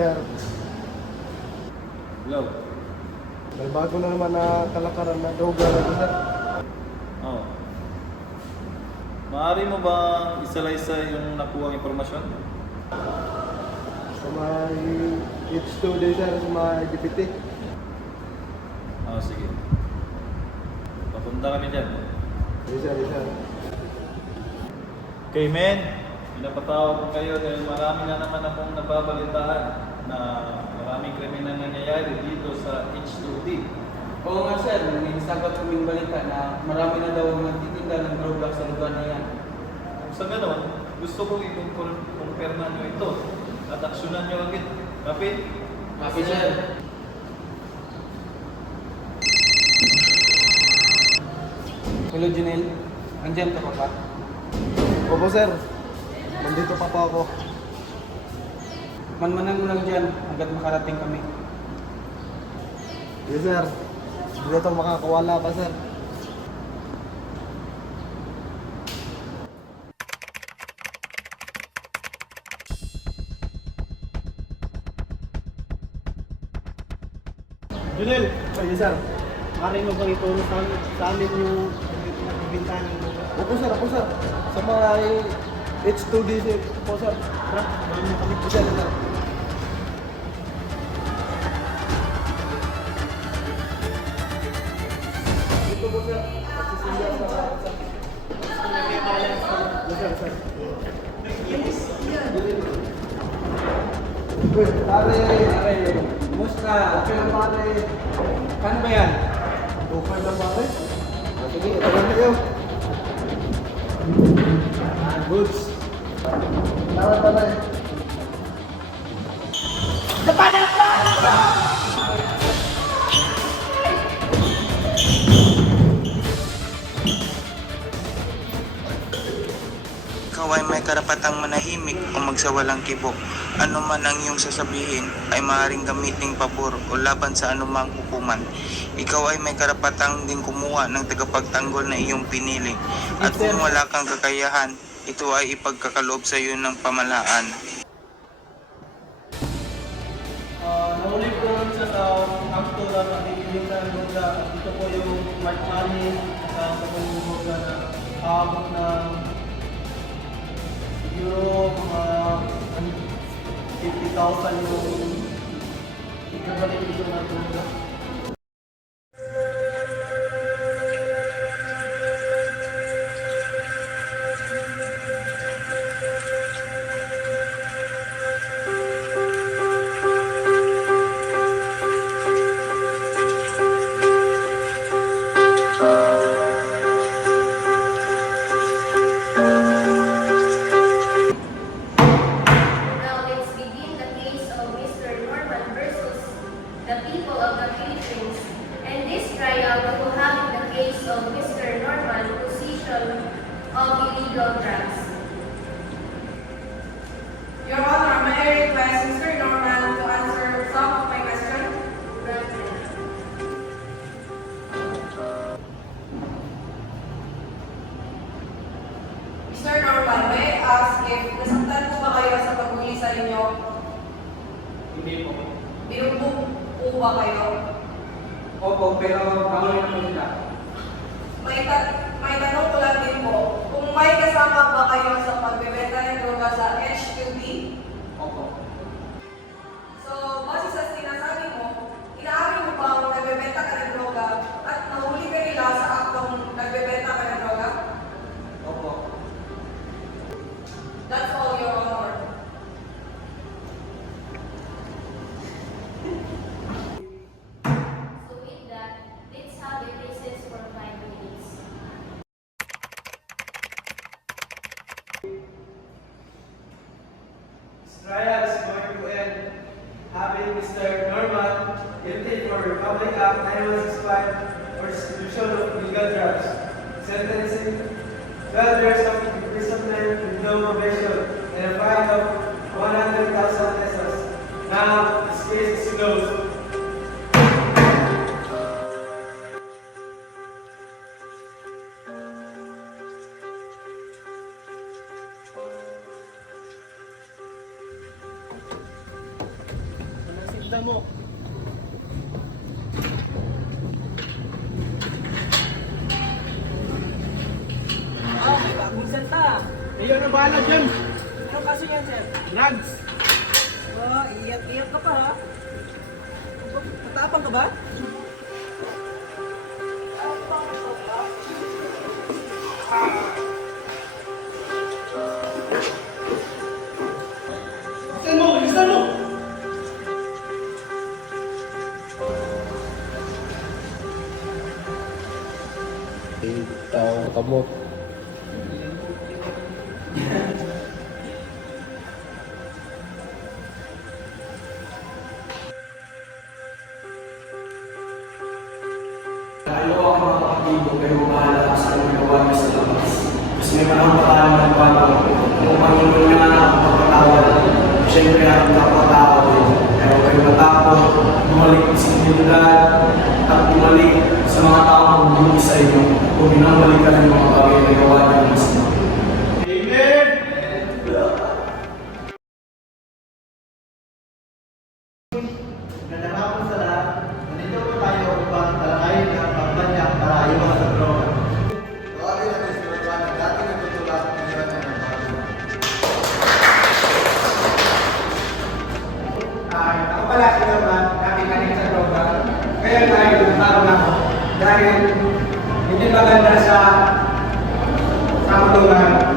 sir. Hello. May bago na naman na kalakaran na droga na ito, sir. Oo. Maaari mo ba isa-isa yung nakuha impormasyon? Sa may H2 day, sir, sa may GPT. Sige. Papunta kami dyan. Yes, sir, yes, sir. Okay, men. Pinapatawag ko kayo dahil marami na naman akong nababalitaan na maraming krimen na nangyayari dito sa H2D. Oo nga sir, may sagot kaming balita na marami na daw magtitinda ng droga sa lugar na yan. Sa ganon, gusto ko i-confirm nyo ito at aksyonan nyo agad. Kapit? Kasi sir, hello Junel, andyan ka pa ba? Opo, sir. Nandito pa po ako. Manmanan mo lang dyan hanggat makarating kami. Yes, sir. Hindi ito makakawala pa, sir. Junel, Yes, sir. maaaring mo bang ituro sa amin yung nagbibinta ng lugar? Opo, sir. Opo, sir. Sa may H2D, sir. Opo, sir. Tara, gawin mo kami. Yes, sir, yes, sir. Dito po, sir. Pagsisinda sa... Yes, sir, sir. Uy, pare. Kumusta? Okay lang, pare. Kano ba yan? Okay lang, pare. Sige, ito lang kayo. Goods. Tara, pare. Ikaw ay may karapatang manahimik o magsawalang kibo. Ano man ang iyong sasabihin ay maaaring gamiting pabor o laban sa anumang hukuman. Ikaw ay may karapatang din kumuha ng tagapagtanggol na iyong pinili. At kung wala kang kakayahan, ito ay ipagkakaloob sa iyo ng pamahalaan. Nahuli ko lang siya sa akto na nakikinig ng droga. Ito po yung Mark Money at sa yung droga na aabot ng siguro mga 50,000 yung ikabalik ito ng droga. Now let's begin the case of Mr. Norman versus the people of the Philippines. And this trial will have the case of Mr. Norman possession of illegal drugs. Your Honor, may I request Mr. Norman to answer some of my questions? Granted. Mr. Norman, may I ask if nasaktan po ba kayo sa paghuli sa inyo? Hindi po. Binugbog po ba kayo? Opo, pero pangulo na po sila. May tanong ko lang din po, kung may kasama ba kayo sa pagbebenta ng droga sa HQD? Opo. So, base sa sinasabi mo, inaari mo bang nagbebenta ka ng droga at nahuli ka nila sa aktong nagbebenta ka ng droga? Opo. That's all, Your Honor. So with that, let's have a recess for 5 minutes. This trial is going to end having Mr. Norman guilty for Republic Act 9165 for distribution of illegal drugs, sentencing 12 years of imprisonment with no probation and a fine of 100,000 pesos. Now, this case is closed. Sundan mo. Ah, may bagong senta. Ayun ang bahala dyan. Anong kaso yan, sir? Drugs. Ah, iyak ka pa ha? Matapang ka ba? Bilisan mo! Bilisan mo! Tao kamot. Ayaw ako mga kapatibo, kayo bahala sa mga gawa niyo sa labas. Kasi may panahon pa tayo ng bago. Kung Panginoon nga ang pagpatawad, siyempre ang kapatawad din. Pero kayo matakot, bumalik sa intimidad, at bumalik sa mga taong bumili sa inyo kung binabalikan ng mga bagay na gawa niyo ng masama. Magandang hapon sa lahat. Nandito po tayo upang talakayin ang pagbanyak para iwas sa droga. Tawagin natin si Norman na dati nagtutulak ng hirap ng bago. Ako pala si Norman, dati kanin sa droga. Kaya tayo nagbago na ako. Dahil hindi maganda sa kulungan